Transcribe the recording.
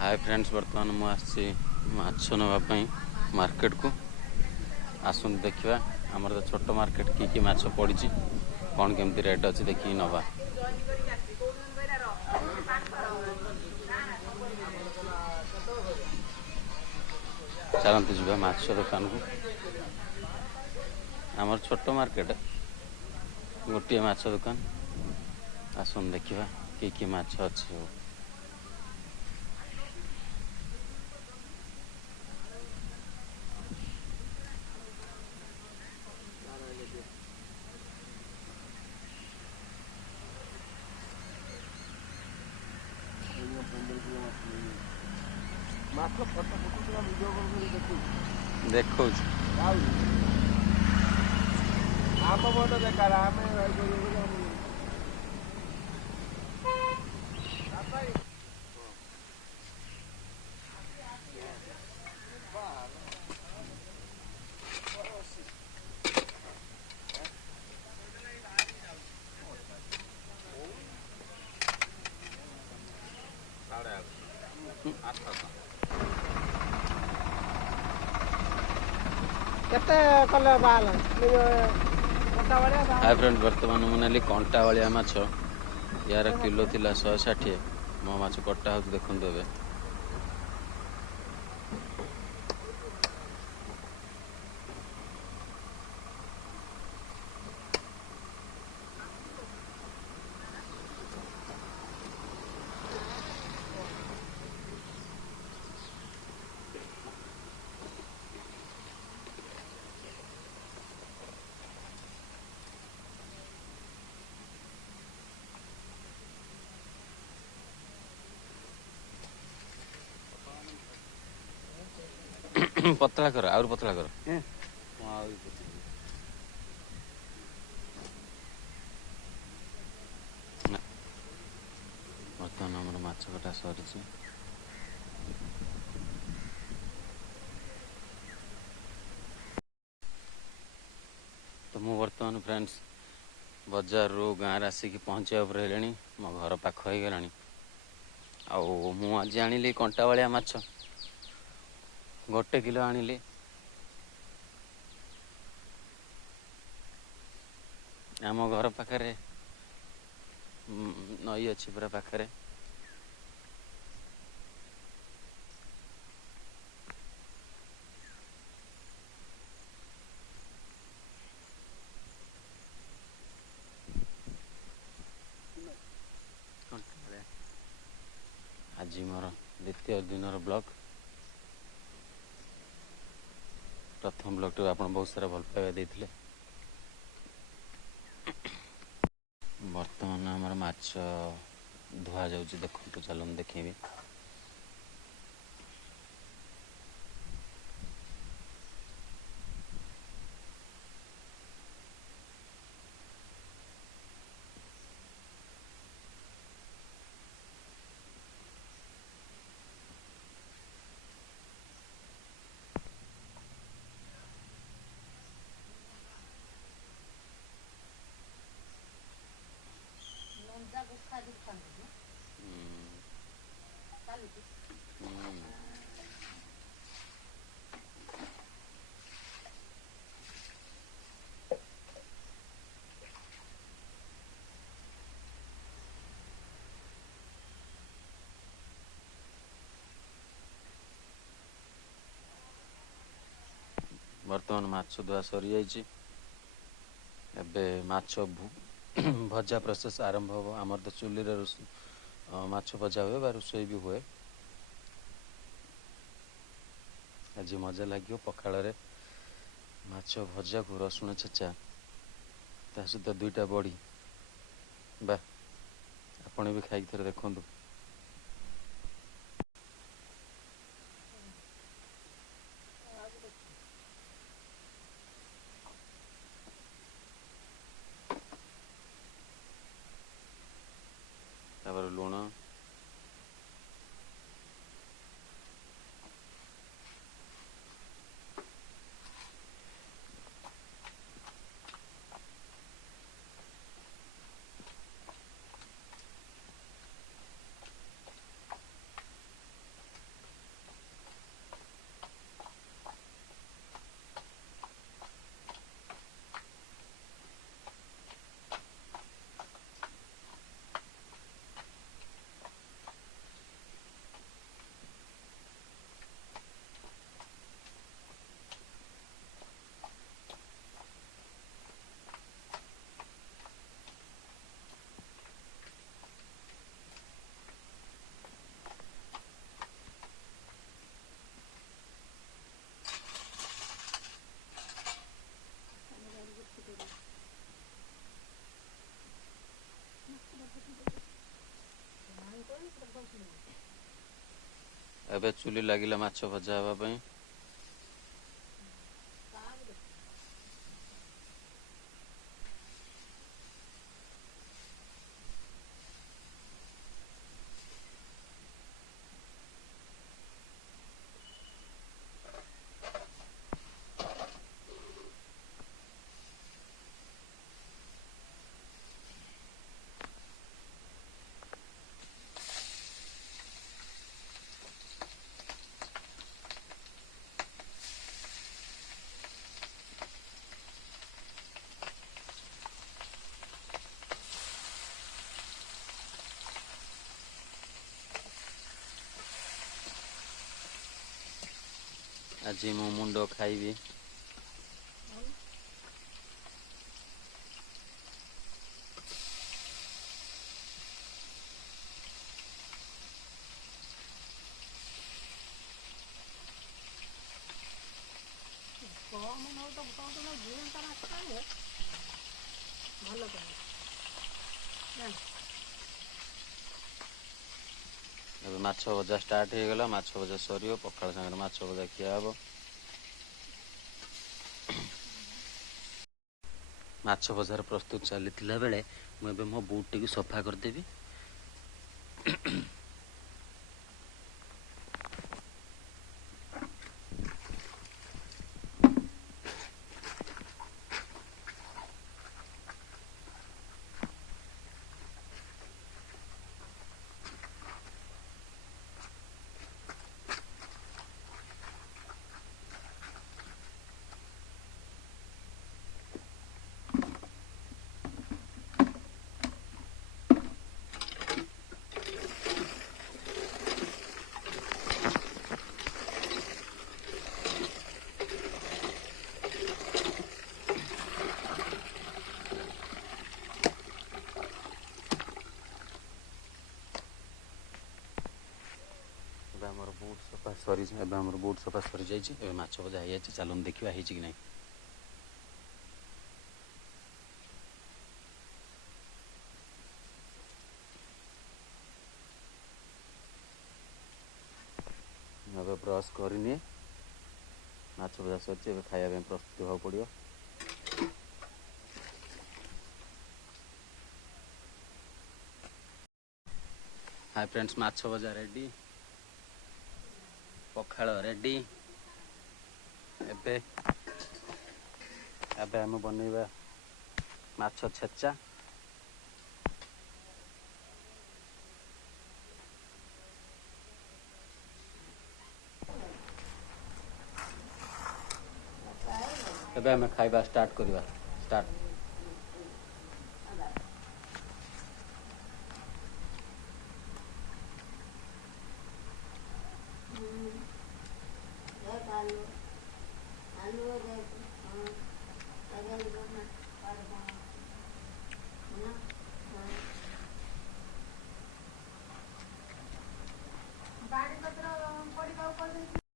Hi friends, बर्तमान मुझे माछ नापी मार्केट को आसतु देखा आमर तो छोट मार्केट कि माछ पड़ी कौन केमती रेट अच्छी देखिए नवा चलते जी माछ दुकान को आमर छोट मार्केट गोटे माछ दुकान आसन देखा कि माछ अच्छी देखो हाय फ्रेंड, बर्तमान मुझे कंटा वालिया माछ यार किलो थिला 160 मो माछ कटा हो देखु ए पतला कर और पतला कर बर्तमान आम माछ कटा सरी तो मु बर्तमान फ्रेंड्स बजार रू गाँव आसिक पहुँचा रही मो घर पाख हो गला आज आनिली कंटा वालिया माछ गोटे किलो आनिली आम घर पाखे नई अच्छी पूरा पाखे आज मोर द्वितीय दिन ब्लॉग प्रथम ब्लॉग टे आप बहुत सारा भल पाइबा देते बर्तमान आमर माछ धुआ जाऊँ देखो चलन देखेबी बर्तमान माछ धुआ सरी जाइए माछ भजा प्रोसेस आरंभ हम आमर तो चुली माछ भजा हुए बा रोसई भी हुए आज मजा लगे पखाल माछ भजा को रसुण छेचा ता सहित दुईटा बड़ी बा आपण भी खाई थे देखु लुण ଏବେ ଚୁଲି ଲାଗିଲା ମାଛ ଭଜା ହେବା ପାଇଁ। ଆଜି ମୁଁ ମୁଣ୍ଡ ଖାଇବି। ଏବେ ମାଛ ଭଜା ଷ୍ଟାର୍ଟ ହେଇଗଲା। ମାଛ ଭଜା ସରିବ, ପଖାଳ ସାଙ୍ଗରେ ମାଛ ଭଜା ଖିଆ ହେବ। ମାଛ ଭଜାର ପ୍ରସ୍ତୁତ ଚାଲିଥିଲା ବେଳେ ମୁଁ ଏବେ ମୋ ବୁଟଟିକୁ ସଫା କରିଦେବି। ଏବେ ଆମର ବୁଟ ସଫା ସରିଯାଇଛି। ଏବେ ମାଛ ଭଜା ହେଇଯାଇଛି। ଚାଲନ୍ତୁ ଦେଖିବା ହେଇଛି କି ନାହିଁ। ଏବେ ବ୍ରସ୍ କରିନି, ମାଛ ଭଜା ସରିଛି। ଏବେ ଖାଇବା ପାଇଁ ପ୍ରସ୍ତୁତ ହେବାକୁ ପଡ଼ିବ। ହାଇ ଫ୍ରେଣ୍ଡସ୍, ମାଛ ଭଜା ରେଡ଼ି, ପଖାଳ ରେଡ଼ି। ଏବେ ଆମେ ବନେଇବା ମାଛ ଛେଚା। ଏବେ ଆମେ ଖାଇବା ଷ୍ଟାର୍ଟ କରିବା। ଷ୍ଟାର୍ଟ।